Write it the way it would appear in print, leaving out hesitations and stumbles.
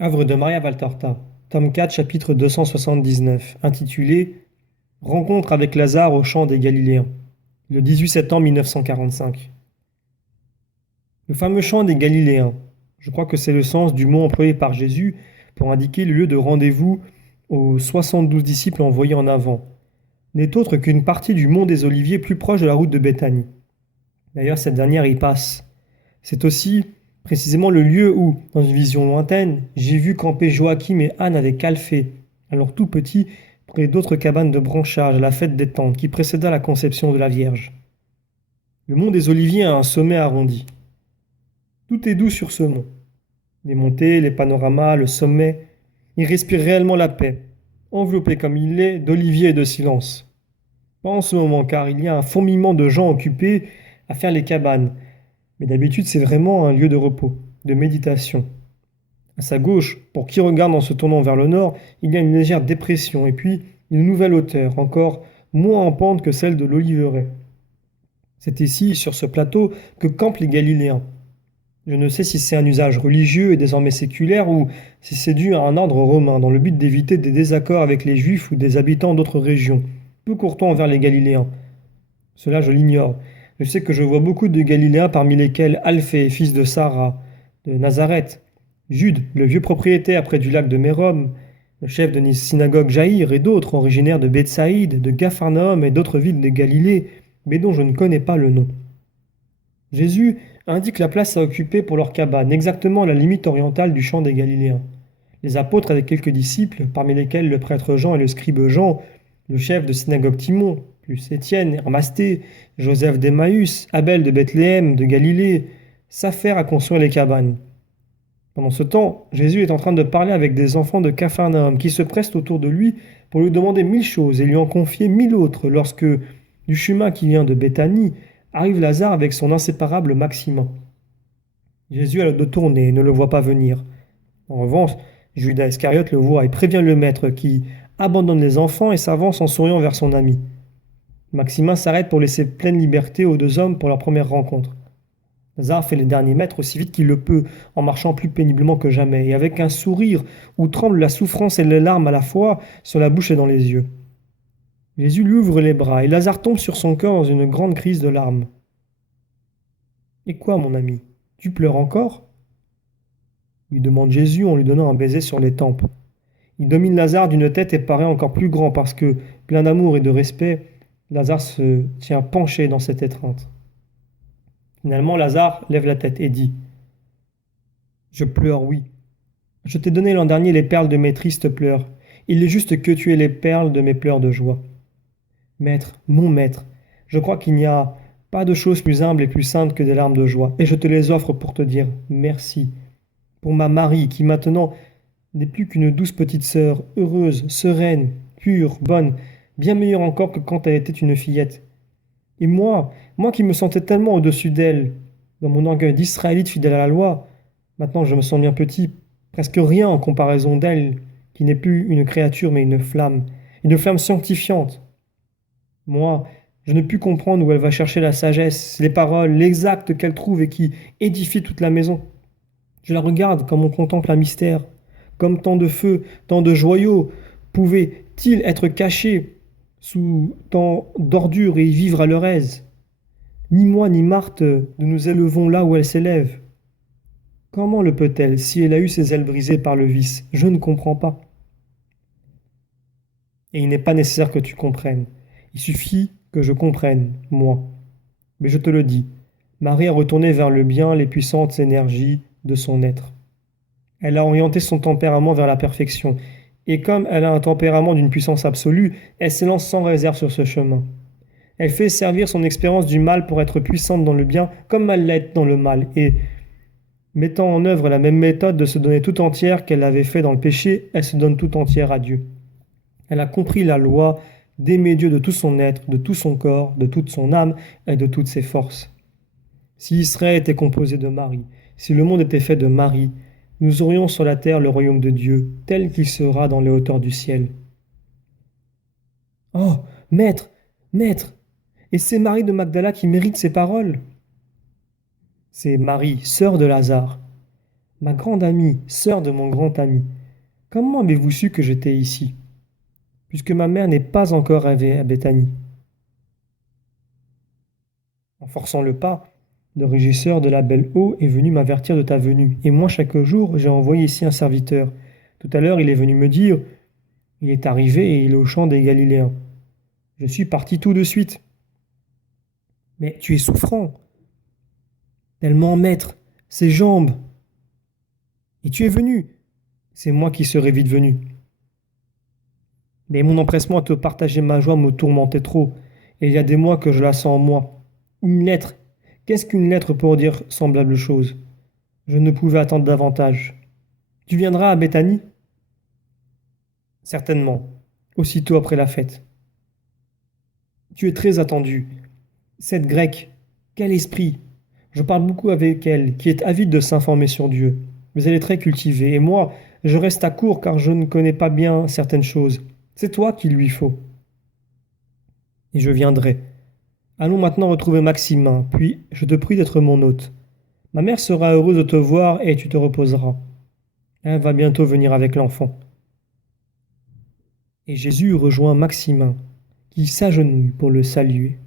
Œuvre de Maria Valtorta, tome 4, chapitre 279, intitulé Rencontre avec Lazare au champ des Galiléens, le 18 septembre 1945. Le fameux champ des Galiléens, je crois que c'est le sens du mot employé par Jésus pour indiquer le lieu de rendez-vous aux 72 disciples envoyés en avant, n'est autre qu'une partie du mont des Oliviers plus proche de la route de Béthanie. D'ailleurs, cette dernière y passe. C'est aussi précisément le lieu où, dans une vision lointaine, j'ai vu camper Joachim et Anne avec Alphée, alors tout petit, près d'autres cabanes de branchage à la fête des tentes qui précéda la conception de la Vierge. Le mont des Oliviers a un sommet arrondi. Tout est doux sur ce mont. Les montées, les panoramas, le sommet, il respire réellement la paix, enveloppé comme il est d'oliviers et de silence. Pas en ce moment, car il y a un fourmillement de gens occupés à faire les cabanes, mais d'habitude c'est vraiment un lieu de repos, de méditation. À sa gauche, pour qui regarde en se tournant vers le nord, il y a une légère dépression et puis une nouvelle hauteur, encore moins en pente que celle de l'Oliveraie. C'est ici, sur ce plateau, que campent les Galiléens. Je ne sais si c'est un usage religieux et désormais séculaire ou si c'est dû à un ordre romain dans le but d'éviter des désaccords avec les Juifs ou des habitants d'autres régions, peu courtois envers les Galiléens. Cela je l'ignore. Je sais que je vois beaucoup de Galiléens parmi lesquels Alphée, fils de Sarah, de Nazareth, Jude, le vieux propriétaire près du lac de Mérom, le chef de synagogue Jaïr et d'autres originaires de Bethsaïde, de Gapharnaüm et d'autres villes de Galilée, mais dont je ne connais pas le nom. Jésus indique la place à occuper pour leur cabane, exactement à la limite orientale du champ des Galiléens. Les apôtres avec quelques disciples, parmi lesquels le prêtre Jean et le scribe Jean, le chef de synagogue Timon, plus Étienne, Hermasté, Joseph d'Emmaüs, Abel de Bethléem, de Galilée, s'affairent à construire les cabanes. Pendant ce temps, Jésus est en train de parler avec des enfants de Capharnaüm qui se pressent autour de lui pour lui demander 1000 choses et lui en confier 1000 autres lorsque, du chemin qui vient de Béthanie, arrive Lazare avec son inséparable Maximin. Jésus a le dos tourné et ne le voit pas venir. En revanche, Judas Iscariote le voit et prévient le maître qui abandonne les enfants et s'avance en souriant vers son ami. Maximin s'arrête pour laisser pleine liberté aux deux hommes pour leur première rencontre. Lazare fait les derniers mètres aussi vite qu'il le peut, en marchant plus péniblement que jamais, et avec un sourire où tremblent la souffrance et les larmes à la fois sur la bouche et dans les yeux. Jésus lui ouvre les bras, et Lazare tombe sur son cœur dans une grande crise de larmes. Et quoi, mon ami? Tu pleures encore? Lui demande Jésus en lui donnant un baiser sur les tempes. Il domine Lazare d'une tête et paraît encore plus grand parce que, plein d'amour et de respect, Lazare se tient penché dans cette étreinte. Finalement, Lazare lève la tête et dit: Je pleure, oui. Je t'ai donné l'an dernier les perles de mes tristes pleurs. Il est juste que tu aies les perles de mes pleurs de joie. Maître, mon maître, je crois qu'il n'y a pas de chose plus humble et plus sainte que des larmes de joie, et je te les offre pour te dire merci. Pour ma Marie, qui maintenant n'est plus qu'une douce petite sœur, heureuse, sereine, pure, bonne, bien meilleure encore que quand elle était une fillette. Et moi qui me sentais tellement au-dessus d'elle, dans mon orgueil d'Israélite fidèle à la loi, maintenant je me sens bien petit, presque rien en comparaison d'elle, qui n'est plus une créature mais une flamme sanctifiante. Moi, je ne puis comprendre où elle va chercher la sagesse, les paroles, l'exact qu'elle trouve et qui édifie toute la maison. Je la regarde comme on contemple un mystère, comme tant de feux, tant de joyaux pouvaient-ils être cachés sous tant d'ordures et y vivre à leur aise? Ni moi ni Marthe ne nous élevons là où elle s'élève. Comment le peut-elle si elle a eu ses ailes brisées par le vice? Je ne comprends pas. Et il n'est pas nécessaire que tu comprennes. Il suffit que je comprenne, moi. Mais je te le dis, Marie a retourné vers le bien les puissantes énergies de son être. Elle a orienté son tempérament vers la perfection, et comme elle a un tempérament d'une puissance absolue, elle s'élance sans réserve sur ce chemin. Elle fait servir son expérience du mal pour être puissante dans le bien comme elle l'est dans le mal, et mettant en œuvre la même méthode de se donner tout entière qu'elle avait fait dans le péché, elle se donne tout entière à Dieu. Elle a compris la loi d'aimer Dieu de tout son être, de tout son corps, de toute son âme et de toutes ses forces. Si Israël était composé de Marie, si le monde était fait de Marie, nous aurions sur la terre le royaume de Dieu, tel qu'il sera dans les hauteurs du ciel. Oh, maître, maître, et c'est Marie de Magdala qui mérite ces paroles. C'est Marie, sœur de Lazare. Ma grande amie, sœur de mon grand ami, comment avez-vous su que j'étais ici, puisque ma mère n'est pas encore arrivée à Béthanie? En forçant le pas, le régisseur de la Belle Eau est venu m'avertir de ta venue, et moi chaque jour j'ai envoyé ici un serviteur. Tout à l'heure il est venu me dire, il est arrivé et il est au champ des Galiléens. Je suis parti tout de suite. Mais tu es souffrant. Tellement, maître, ses jambes. Et tu es venu. C'est moi qui serais vite venu. Mais mon empressement à te partager ma joie me tourmentait trop, et il y a des mois que je la sens en moi. Une lettre. Qu'est-ce qu'une lettre pour dire semblable chose? Je ne pouvais attendre davantage. Tu viendras à Béthanie? Certainement, aussitôt après la fête. Tu es très attendu. Cette grecque, quel esprit! Je parle beaucoup avec elle, qui est avide de s'informer sur Dieu. Mais elle est très cultivée, et moi, je reste à court car je ne connais pas bien certaines choses. C'est toi qu'il lui faut. Et je viendrai. Allons maintenant retrouver Maximin, puis je te prie d'être mon hôte. Ma mère sera heureuse de te voir et tu te reposeras. Elle va bientôt venir avec l'enfant. Et Jésus rejoint Maximin, qui s'agenouille pour le saluer.